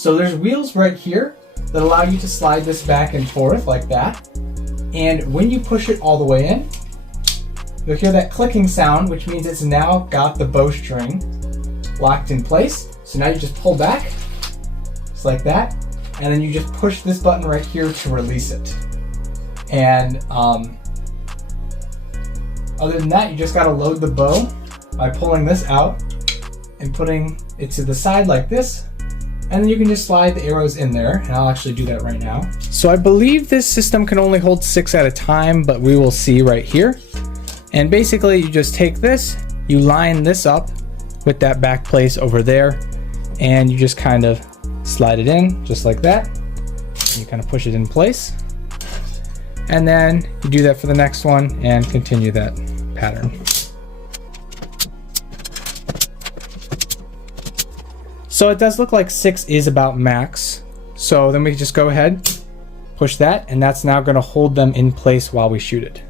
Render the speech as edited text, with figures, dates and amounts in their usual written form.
So there's wheels right here that allow you to slide this back and forth like that. And when you push it all the way in, you'll hear that clicking sound, which means it's now got the bowstring locked in place. So now you just pull back, just like that, and then you just push this button right here to release it. And other than that, you just gotta load the bow by pulling this out and putting it to the side like this. And then you can just slide the arrows in there, and I'll actually do that right now. So I believe this system can only hold 6 at a time, but we will see right here. And basically you just take this, you line this up with that back place over there, and you just kind of slide it in just like that. You kind of push it in place. And then you do that for the next one and continue that pattern. So it does look like 6 is about max. So then we just go ahead, push that, and that's now going to hold them in place while we shoot it.